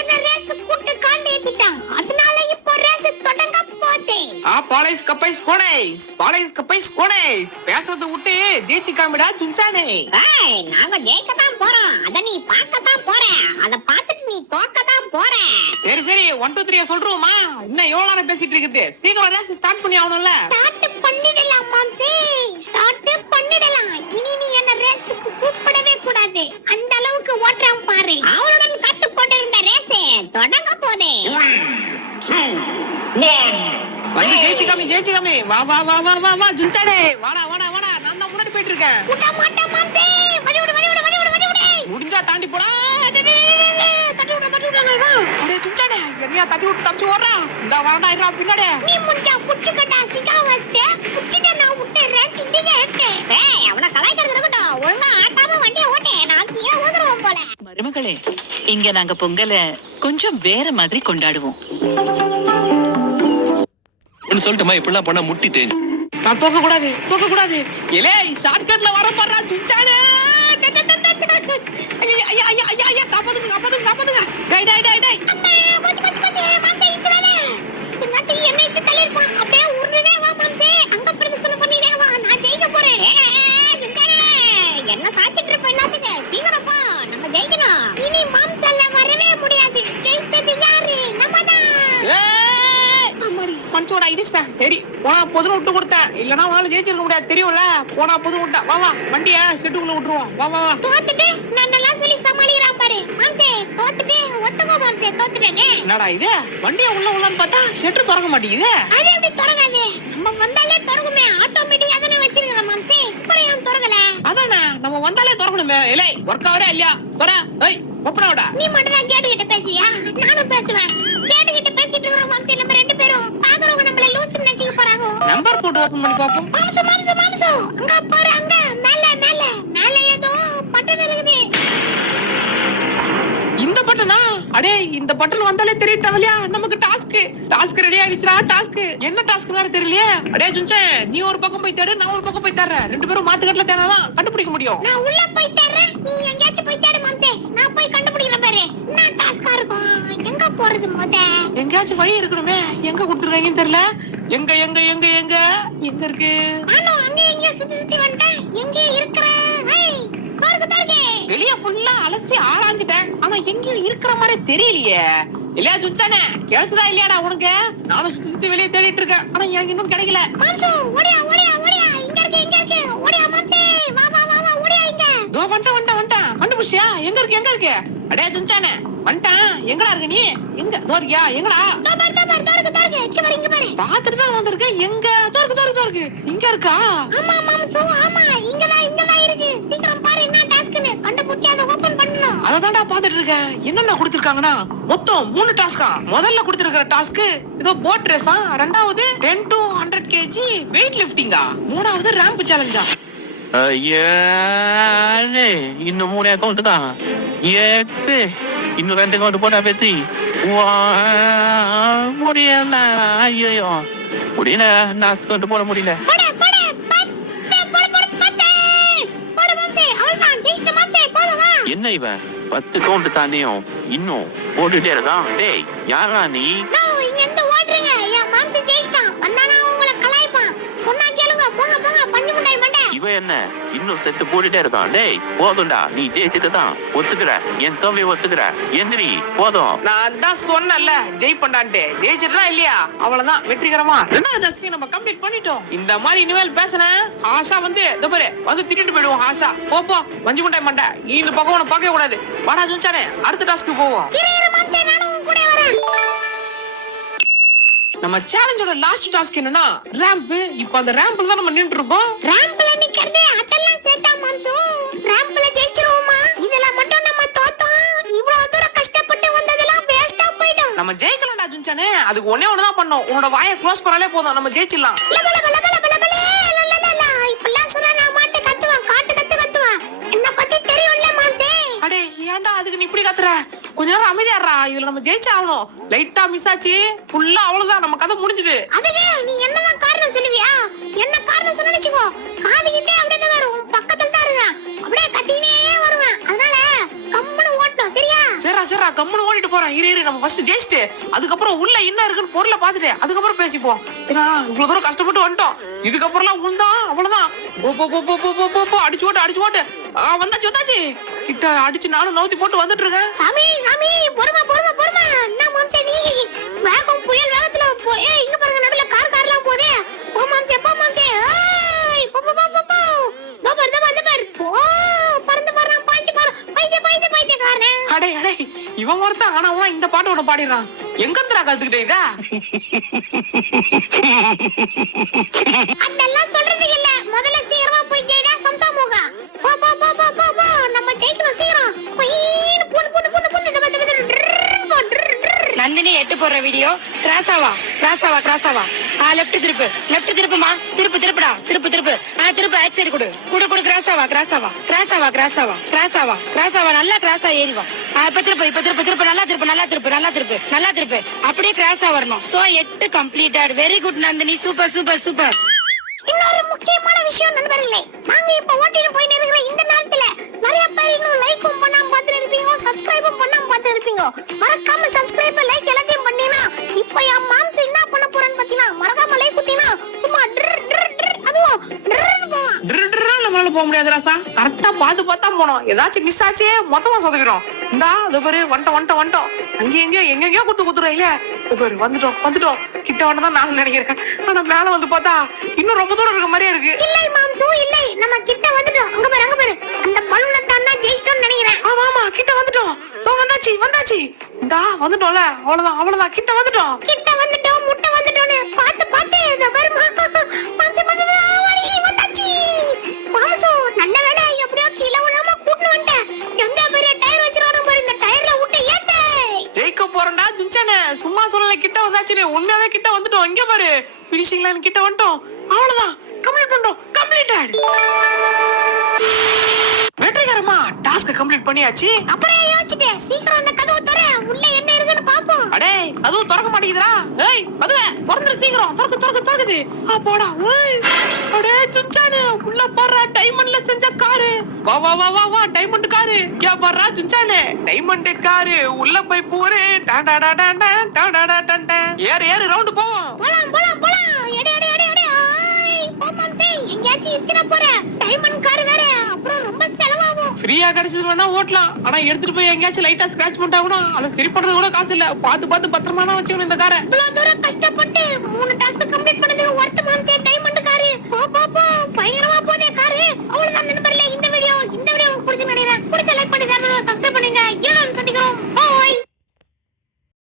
என்ன ரேஸ் கூட்டு காண்டி ஏத்திட்டான். அதனால இப்போ ரேஸ் தொடங்க போதே. பாலைஸ் கப்பைஸ் கோனைஸ் பேசுறது விட்டு ஜெயிச்சு காமிடா சுஞ்சானே. ஏய் நாங்க ஜெயிக்க தான் போறோம். அத நீ பார்க்க தான் போற. அத பார்த்துட்டு நீ தோக்க தான் போற. சரி 1 2 3 சொல்றோமா? இன்னும் எவ்வளவு நேரம் பேசிட்டு இருக்குது? சீக்கிரம் ரேஸ் ஸ்டார்ட் பண்ணி ஆகணும்ல. ஸ்டார்ட் பண்ணிடலாம் மாம்சி. ஸ்டார்ட் பண்ணிடலாம். இனி நீ என்ன ரேஸ்க்கு கூப்பிடவே கூடாது. அந்த அளவுக்கு ஓட்றான் பாரு. அவளுடன் கத்து கொண்டிருந்த ரேஸ் தொடங்க போதே. 3, 2, 1. வந்து ஜெயிச்சு காமி வா சுஞ்சானே. வாடா நான் தான் முன்னாடி போயிட்டு இருக்கேன். விட மாட்டேன் மாம்சி. வடி விடு. முடிஞ்சா தாண்டி போடா. தட்டி விடு வா. அடே சுஞ்சானே, என்னையா தட்டி விட்டு தப்பிச்சு ஓடுறா. இந்த வரடா இருடா பின்னாடி. நீ முடிஞ்சா புடிச்சுக்கடா சிகாவத்தை. புடிச்சிட்ட நான் விட்டுறேன் சிந்திங்க ஏட்டே. ஏய் அவன கலாய்க்கிறது இருக்கட்டும். ஒழுங்கா ஆட்டாம வண்டியை ஓட்டே. நான் கீழ ஊதுறோம் போல. மருமகளே, இங்க நாங்க பொங்கலை கொஞ்சம் வேற மாதிரி கொண்டாடுவோம். ஒன்னு சொல்லட்டுமா? இப்படிலாம் பண்ணா முட்டி தேஞ்சு. நான் தோக்க கூடாது. ஏலே ஷார்ட்கட்ல வர போறா சுஞ்சானே. ஐயா காப்பாத்துங்க. டேய். அம்மா போச்சு மாம்சே இச்சறானே. என்னத்தி என்ன இச்சு தள்ளிருப்பான். அப்படியே உருனே வா மாம்சே. அங்க பிரதர்சனம் பண்ணிடே வா. நான் ஜெயிக்க போறேன். நின்கானே. என்ன சாச்சிட்டு இருப்ப என்னத்துக்கு? சீக்கிரம் போ. நம்ம ஜெயிக்கணும். இனி மாம்சல்ல வரவே முடியாது. ஜெயிச்சது யாரு? நம்மதான். பஞ்சோட ஐடிஸ்டேன். சரி போனா பொதுன்னு விட்டு கொடுத்தேன். இல்லனா உன்னால ஜெயிச்சிருக்க முடியாது தெரியும்ல. போனா பொது விட்டா. வா வண்டிய செட்டுக்குள்ள விட்டுருவோம். வா தோத்துட்டு நான் நல்லா சொல்லி சமாளிக்கிறான் பாரு. மாம்சே தோத்துட்டு ஒத்துக்கோ மாம்சே தோத்துட்டேனே. என்னடா இது? வண்டிய உள்ளன்னு பார்த்தா ஷெட் திறக்க மாட்டேங்குது. அது எப்படி திறக்காது? நம்ம வந்தாலே திறக்குமே. ஆட்டோமேட்டிக்கா தானே வச்சிருக்கற மாம்சே. அப்புறம் ஏன் திறக்கல? அதானே நம்ம வந்தாலே திறக்கணுமே. ஏலே வர்க் ஆவரே இல்லையா? தொற. ஏய் ஓபனோடா. நீ மட்டும் தான் கேட்டுக்கிட்ட பேசியா? நானும் பேசுவேன். கேட்டுக்கிட்ட பேசிட்டு இருக்கற மாம்சே நம்ம ரெண்டு பேரும் பாக்குறவங்க நம்மள லூசு நினைச்சிக்க போறாங்க. நம்பர் போட்டு ஓபன் பண்ணி பாப்போம். மாம்சு அங்க பாரு. அங்க மேல ஏதோ பட்டன் இருக்குது. இந்த பட்டனா? அடே இந்த பட்டன் வந்தாலே தெரியும் தவலையா நமக்கு டாஸ்க் ரெடி ஆயிடுச்சுடா. டாஸ்க் என்ன டாஸ்க்னு தெரியலையே. அடே சுஞ்சே, நீ ஒரு பக்கம் போய் தேடு, நான் ஒரு பக்கம் போய் தேடுறேன். ரெண்டு பேரும் மாத்துக்கட்டல தேடாதான் கண்டுபிடிக்க முடியும். நான் உள்ள போய் தேடுறேன், நீ எங்கயாச்சும் போய் தேடு மாம்சே. நான் போய் கண்டுபிடிக்கிறேன் பாரு. என்ன டாஸ்கா இருக்கும்? எங்க போறது மொத? எங்கயாச்சும் வழி இருக்கணுமே. எங்க கொடுத்துருக்காங்கன்னு தெரியல. எங்க இருக்கு? நானும் அங்க எங்க சுத்தி வந்துட்டேன். எங்க இருக்கற? ஏய் தோர்க்கு. வெளிய ஃபுல்லா அலசி ஆராய்ஞ்சிட்டேன். ஆனா எங்கேயும் இருக்கிற மாதிரி தெரியலையே. இல்லையா சுச்சானே, கேசுதா இல்லையாடா உனக்கு? நானும் சுத்தி வெளியே தேடிட்டு இருக்கேன். ஆனா எனக்கு இன்னும் கிடைக்கல. மாம்சு ஓடியா. இங்க இருக்கு. ஓடியா மாம்சே. வா ஓடியா இங்க. தோ வந்துட்டேன். கண்டுபிடிச்சியா? எங்க இருக்கு? அடே சுச்சானே வந்துட்டான். எங்கடா இருக்க நீ? எங்க தோர்க்கியா? எங்கடா? தோர்க்கு. இங்க பாரு. பாத்துட்டு தான் வந்திருக்கேன். எங்க தோர்க்கு. இங்க இருக்கா? ஆமா மாம்சு ஆமா. இங்கதான் இருக்கு. சீக்கிரம் பாரு என்ன டாஸ்க்னு. கண்டுபிடிச்சு அதை ஓபன் பண்ணனும். அததான்டா பாத்துட்டு இருக்கேன். என்னென்ன கொடுத்திருக்காங்கன்னா மொத்தம் 3 டாஸ்கா. முதல்ல கொடுத்திருக்கிற டாஸ்க் இதோ போட் ரேஸா. ரெண்டாவது 10 to 100 kg வெயிட் லிஃப்டிங்கா. மூணாவது ரேம்ப் சேலஞ்சா. ஐயா இன்னும் 3 அக்கௌண்ட் தான். இன்னும் 2 அக்கௌண்ட் போட்டா வெற்றி. முடியல. ஐயோ முடியல. நான் அக்கௌண்ட் போட முடியல. போடு மாம்சே. அவ்வளவுதான் ஜெயிச்சிட்ட மாம்சே. போதும் வா. என்ன இவன் 10 கவுண்ட் தாண்டியும் இன்னும் போட்டுட்டே இருக்கான். டேய் யாரா நீ? நோ இங்க இருந்து ஓடுறீங்க. என் மாம்சே ஜெயிச்சிட்டான். வந்தானா உங்களை கலாய்ப்பான். சொன்னா கேளுங்க. போங்க பஞ்சு முண்டாய் மண்டை. இவன் என்ன இன்னும் செத்து போட்டுட்டே இருக்கான். டேய் போதும்டா, நீ ஜெயிச்சுட்டு தான் ஒத்துக்கிற. என் தோல்வி ஒத்துக்கிற. எந்திரி போதும். நான் தான் சொன்னல ஜெய் பண்ணான்ட்டு. ஜெயிச்சிட்டா இல்லையா? அவ்வளவுதான் வெற்றிகரமா. ரெண்டாவது டாஸ்க் நம்ம கம்ப்ளீட் பண்ணிட்டோம். இந்த மாதிரி இனிமேல் பேசுனேன் ஆஷா வந்து இதோ பாரு வந்து திட்டிட்டு போயிடுவோம். ஆஷா போ மஞ்சு முண்டாய் மண்டை. நீ இந்த பக்கம் உன பார்க்க கூடாது. வாடா சுஞ்சானே அடுத்த டாஸ்க்கு போவோம். இரு மாம்சே நானும் உன் கூட வரேன். நம்ம சேலஞ்சோட லாஸ்ட் டாஸ்க் என்னன்னா ரேம்ப். இப்போ அந்த ரேம்ப்ல தான் நம்ம நின்னுட்டு இருக்கோம். ரேம்ப்ல நிக்கிறது அதெல்லாம் சேட்டா மாம்சு. ரேம்ப்ல ஜெயிச்சிருவோமா? இதெல்லாம் மட்டும் நம்ம தோத்தோம். இவ்வளவு தூரம் கஷ்டப்பட்டு வந்ததெல்லாம் வேஸ்டா போய்டும். நம்ம ஜெயிக்கலடா சுஞ்சானே. அதுக்கு ஒண்ணே தான் பண்ணோம். உன்னோட வாயை க்ளோஸ் பண்ணாலே போதும். நம்ம ஜெயிச்சிடலாம். இப்பெல்லாம் சொன்னா நான் மாட்டு கத்துவேன். கத்துவேன். என்ன பத்தி தெரியும்ல மாம்சே. அடே ஏன்டா அதுக்கு நீ இப்படி கத்துற? கொஞ்ச நேரம் அமைதியாடுறா. இதுல நம்ம ஜெயிச்சே ஆகணும். லைட்டா மிஸ் ஆச்சு. ஃபுல்லா அவ்வளவுதான். நம்ம கதை முடிஞ்சது. அதுக்கு நீ என்னதான் காரணம் சொல்லுவியா? என்ன காரணம் சொன்னு நினைச்சுக்கோ. காதுகிட்டே அப்படியே தான் வரும். பக்கத்துல தான் இருங்க. அப்படியே கத்தினே வருவேன். அதனால கம்முனு ஓட்டணும். சரியா? சரி சரிடா கம்முன்னு ஓடிட்டு போறேன். இரு நம்ம ஃபர்ஸ்ட் ஜெயிச்சிட்டு அதுக்கப்புறம் உள்ள என்ன இருக்குன்னு பொருளை பார்த்துட்டு அதுக்கப்புறம் பேசிப்போம். ஏன்னா இவ்வளவு தூரம் கஷ்டப்பட்டு வந்துட்டோம். இதுக்கப்புறம்லாம் உள்தான் அவ்வளவுதான். போ அடிச்சு ஓட்டு. வந்தாச்சு கிட்ட அடிச்சு நானும் நவுத்தி போட்டு வந்துட்டு இருக்கேன். சாமி பொறுமை என்ன மாம்சே நீ வேகம் புயல் வேகத்துல இங்க பாருங்க நடுவுல கார்லாம் போதே. போ மாம்சே ஏய் போ போ பறந்து பாறான் பாய்ச்சி காரனே. அடே இவன் ஒருத்தன் ஆனா அவன் இந்த பாட்டு ஒண்ணு பாடிடுறான். எங்க இருந்துடா கத்துக்கிட்டே இதா? அதெல்லாம் சொல்றது இல்ல. முதல்ல சீக்கிரமா போய் ஜெயிடா சம்சாமுகா. போ நம்ம ஜெயிக்கணும் சீக்கிரம். புது நந்தினி எட்டு போடுற வீடியோ கிராஸாவா லெஃப்ட் திருப்புமா திருப்புடா திருப்பு ஆக்ஸ் சைடு குடு கிராஸாவா நல்லா கிராஸா ஏறி வா. இப்ப திருப்பு நல்லா திருப்பு அப்படியே கிராஸா வரணும். So 8 completed. Very good Nandini, super. இன்னொரு முக்கியமான விஷயம் நண்பர்களே, நாங்க இப்ப ஓட்டிட்டு போய் இருக்கிற இந்த நேரத்துல நிறைய பேர் இன்னும் லைக்கும் பண்ணாம பார்த்துட்டு இருப்பீங்க, சப்ஸ்கிரைபும் பண்ணாம பார்த்துட்டு இருப்பீங்க. மறக்காம சப்ஸ்கிரைப் லைக் எல்லாத்தையும் பண்ணீங்கன்னா இப்ப என் மாம்ஸ் என்ன பண்ண போறேன்னு பாத்தீங்கன்னா மறக்காம லைக் குத்தீங்கன்னா சும்மா அதுவும் நம்மளால போக முடியாது ராசா. கரெக்டா பார்த்தா போனோம். ஏதாச்சும் மிஸ் ஆச்சே மொத்தமா சொதப்பிடும். இந்தா அது பாரு வந்துட்டோம். எங்கெங்கயோ குத்துறோம் இல்ல. பாரு வந்துட்டோம் கிட்ட வந்துதான் நான் நினைக்கிறேன். ஆனா மேல வந்து பார்த்தா இன்னும் ரொம்ப தூரம் இருக்க மாதிரியே இருக்கு. இல்லை மாம்சு இல்லை, நம்ம கிட்ட வந்துட்டோம். அங்க பாரு அந்த பலூனை தாண்டா ஜெயிச்சிட்டோம்னு நினைக்கிறேன். ஆமா கிட்ட வந்துட்டோம். வந்தாச்சு இந்தா வந்துட்டோம்ல. அவ்வளவுதான் கிட்ட வந்துட்டோம் முட்டை வந்துட்டோம்னு பார்த்து இத பாரு மாம்சு வந்தாச்சு. மாம்சு நல்ல வேளை எப்படியோ கீழே விழாம கூட்டிட்டு வந்துட்டேன். எந்த பெரிய டயர் வச்சிருக்கானு பாரு, இந்த டயர்ல விட்டு ஏத்த ஜெயிக்க போறேன்டா துஞ்சானே. சும்மா சொல்லல கிட்ட வந்தாச்சு. உண்மையாவே கிட்ட வந்துட்டோம். இங்க பாரு ஃபினிஷிங் லைன் கிட்ட வந்துட்டோம். அவ்வளவுதான் கம்ப்ளீட்டட். வெற்றிகரமா டாஸ்க் கம்ப்ளீட் பண்ணியாச்சு. அப்புறம் யோசிச்சிட்டேன், சீக்கிரம் அந்த கதவை தர, உள்ள என்ன இருக்குன்னு பாப்போம். அடே அதுவும் திறக்க மாட்டேங்குதுடா. ஏய் மதுவே பொறந்துரு சீக்கிரம். திறக்குது. போடா. அடே சுச்சானே உள்ள போறா. டைமண்ட்ல செஞ்ச காரு. வா டைமண்ட் காரு. கே போறா சுச்சானே டைமண்ட் காரு. உள்ள போய் போறே. ஏறு ரவுண்ட் போவோம். போலாம். எடே எங்கயாச்சும் இப்சினா போறேன். டைமண்ட் கார் வேற, அப்புறம் ரொம்ப செலவாகும். ஃப்ரீயா கிடைச்சது வேணா ஓட்டலாம். ஆனா எடுத்துட்டு போய் எங்கயாச்சும் லைட்டா ஸ்கிராட்ச் பண்ணிட்டா கூட அதை சரி பண்றது கூட காசு இல்ல. பார்த்து பத்திரமா தான் வச்சுக்கணும் இந்த காரை. இவ்வளவு தூரம் கஷ்டப்பட்டு 3 டாஸ்க் கம்ப்ளீட் பண்ணது ஒர்த் மாம்சே டைமண்ட் காரு. போ பயங்கரமா போதே காரு. அவ்வளவுதான் நண்பர்களே, இந்த வீடியோ உங்களுக்கு பிடிச்சு நினைக்கிறேன். பிடிச்ச லைக் பண்ணி ஷேர் பண்ணுங்க, சப்ஸ்கிரைப் பண்ணுங்க. இன்னும் சந்திக்கிறோம்.